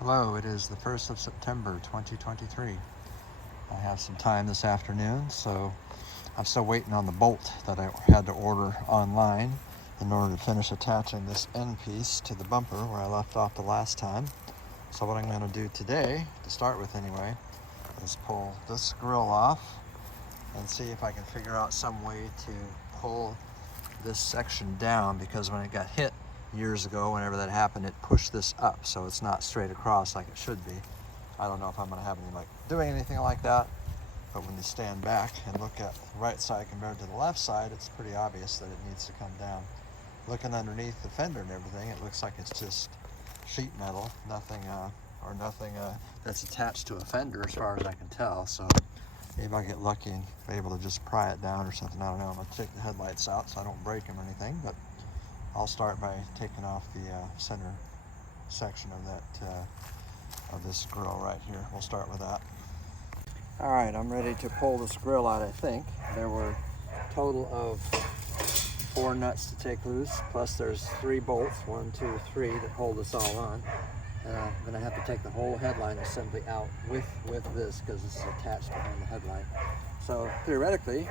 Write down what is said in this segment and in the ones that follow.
Hello, it is the 1st of September 2023. I have some time this afternoon, so I'm still waiting on the bolt that I had to order online in order to finish attaching this end piece to the bumper where I left off the last time. So what I'm going to do today, to start with anyway, is pull this grill off and see if I can figure out some way to pull this section down, because when it got hit years ago, whenever that happened, it pushed this up, so it's not straight across like it should be. I don't know if I'm going to have any luck doing anything like that, but when you stand back and look at the right side compared to the left side, it's pretty obvious that it needs to come down. Looking underneath the fender and everything, it looks like it's just sheet metal, nothing that's attached to a fender as far as I can tell. So maybe I'll get lucky and be able to just pry it down or something. I don't know. I'm going to take the headlights out so I don't break them or anything, but I'll start by taking off the center section of that of this grill right here. We'll start with that. All right, I'm ready to pull this grill out. I think there were a total of 4 nuts to take loose, plus there's 3 bolts, 1, 2, 3, that hold this all on. I'm gonna have to take the whole headline assembly out with this, because this is attached behind the headlight. So theoretically,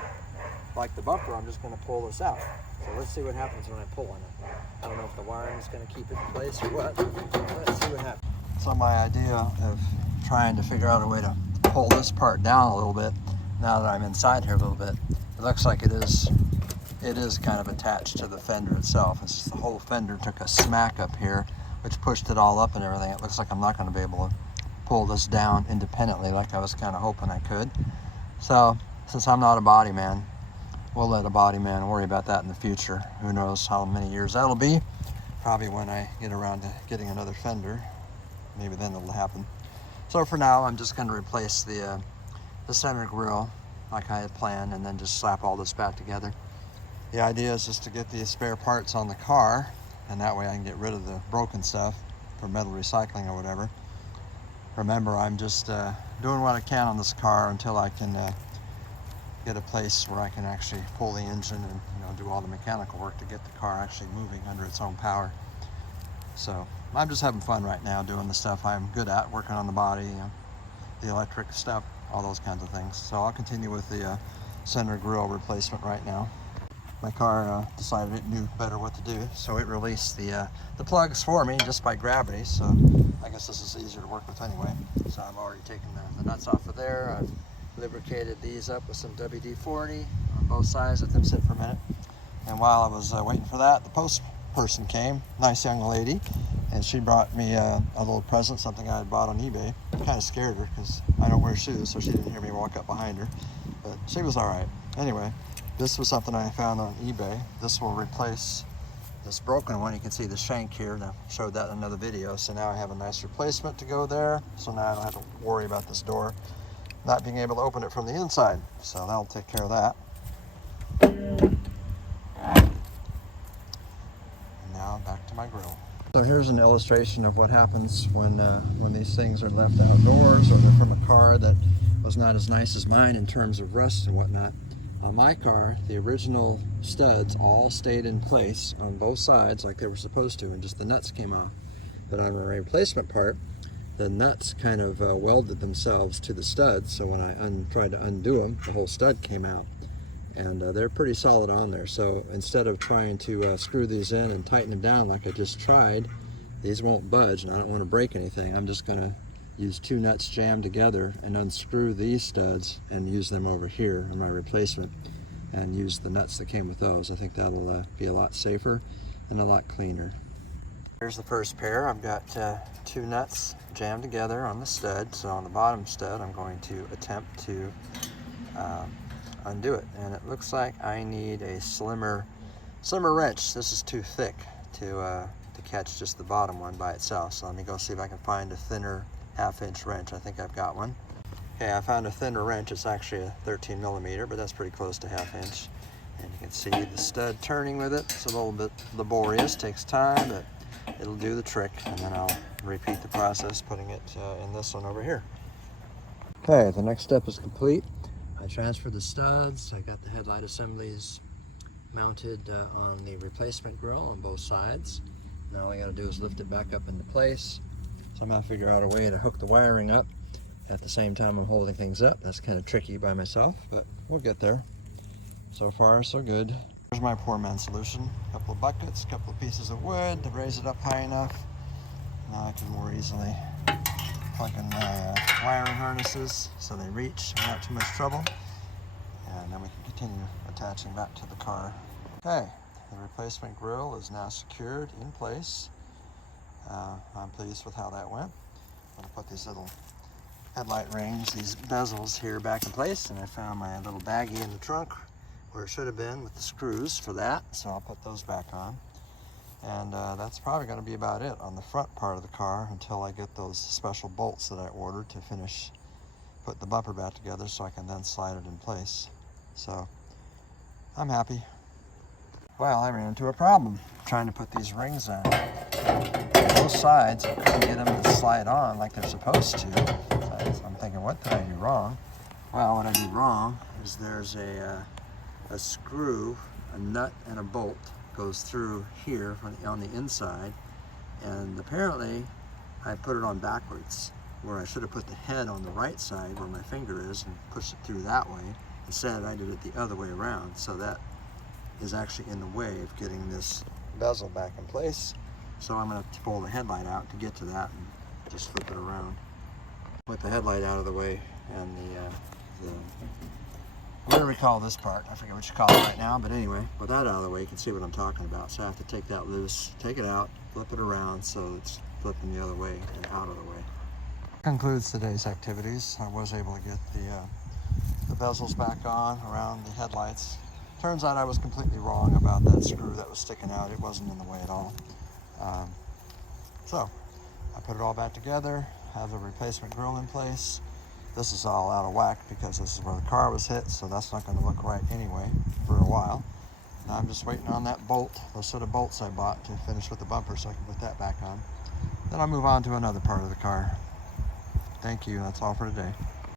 like the bumper, I'm just gonna pull this out. So let's see what happens when I pull on it. I don't know if the wiring is gonna keep it in place or what. Let's see what happens. So my idea of trying to figure out a way to pull this part down a little bit, now that I'm inside here a little bit, it looks like it is kind of attached to the fender itself. It's just the whole fender took a smack up here, which pushed it all up and everything. It looks like I'm not going to be able to pull this down independently like I was kind of hoping I could. So since I'm not a body man, we'll let a body man worry about that in the future. Who knows how many years that'll be. Probably when I get around to getting another fender, maybe then it'll happen. So for now, I'm just going to replace the center grill like I had planned, and then just slap all this back together. The idea is just to get these spare parts on the car, and that way I can get rid of the broken stuff for metal recycling or whatever. Remember, I'm just doing what I can on this car until I can get a place where I can actually pull the engine and do all the mechanical work to get the car actually moving under its own power. So I'm just having fun right now doing the stuff I'm good at, working on the body, the electric stuff, all those kinds of things. So I'll continue with the center grill replacement right now. My car decided it knew better what to do, so it released the plugs for me just by gravity. So I guess this is easier to work with anyway. So I've already taken the nuts off of there. I've lubricated these up with some WD-40 on both sides, let them sit for a minute. And while I was waiting for that, the post person came, nice young lady, and she brought me a little present, something I had bought on eBay. I kind of scared her because I don't wear shoes, so she didn't hear me walk up behind her, but she was all right. Anyway, this was something I found on eBay. This will replace this broken one. You can see the shank here, and I showed that in another video. So now I have a nice replacement to go there. So now I don't have to worry about this door not being able to open it from the inside. So that'll take care of that. And now back to my grill. So here's an illustration of what happens when these things are left outdoors, or they're from a car that was not as nice as mine in terms of rust and whatnot. On my car, the original studs all stayed in place on both sides like they were supposed to, and just the nuts came off. But on a replacement part, the nuts kind of welded themselves to the studs, so when I tried to undo them, the whole stud came out. And they're pretty solid on there. So instead of trying to screw these in and tighten them down like I just tried, these won't budge, and I don't want to break anything. I'm just going to use 2 nuts jammed together and unscrew these studs and use them over here on my replacement, and use the nuts that came with those. I think that'll be a lot safer and a lot cleaner. Here's the first pair. I've got 2 nuts jammed together on the stud. So on the bottom stud, I'm going to attempt to undo it, and it looks like I need a slimmer wrench. This is too thick to catch just the bottom one by itself. So let me go see if I can find a thinner 1/2-inch wrench. I think I've got one. Okay, I found a thinner wrench. It's actually a 13 millimeter, but that's pretty close to 1/2 inch. And you can see the stud turning with it. It's a little bit laborious, takes time, but it'll do the trick. And then I'll repeat the process, putting it in this one over here. Okay, the next step is complete. I transferred the studs. I got the headlight assemblies mounted on the replacement grill on both sides. Now all I got to do is lift it back up into place, So I'm gonna figure out a way to hook the wiring up at the same time I'm holding things up. That's kind of tricky by myself, but we'll get there. So far, so good. Here's my poor man's solution. A couple of buckets, a couple of pieces of wood to raise it up high enough. Now I can more easily plug in my wiring harnesses so they reach without too much trouble. And then we can continue attaching back to the car. Okay, the replacement grille is now secured in place. I'm pleased with how that went. I'm gonna put these little headlight rings, these bezels here back in place, and I found my little baggie in the trunk where it should have been with the screws for that, so I'll put those back on. And that's probably going to be about it on the front part of the car until I get those special bolts that I ordered to finish putting the bumper back together so I can then slide it in place. So I'm happy. Well, I ran into a problem trying to put these rings on. Both sides, I couldn't get them to slide on like they're supposed to. So I'm thinking, what did I do wrong? Well, what I did wrong is there's a screw, a nut, and a bolt goes through here on the inside, and apparently I put it on backwards, where I should have put the head on the right side where my finger is and pushed it through that way. Instead, I did it the other way around, so that is actually in the way of getting this bezel back in place. So I'm going to pull the headlight out to get to that and just flip it around. With the headlight out of the way and the what do we call this part? I forget what you call it right now, but anyway, with that out of the way, you can see what I'm talking about. So I have to take that loose, take it out, flip it around so it's flipping the other way and out of the way. Concludes today's activities. I was able to get the bezels back on around the headlights. Turns out I was completely wrong about that screw that was sticking out. It wasn't in the way at all. So I put it all back together, have a replacement grille in place. This is all out of whack because this is where the car was hit, so that's not going to look right anyway for a while. Now I'm just waiting on that bolt, those set of bolts I bought to finish with the bumper so I can put that back on. Then I'll move on to another part of the car. Thank you, that's all for today.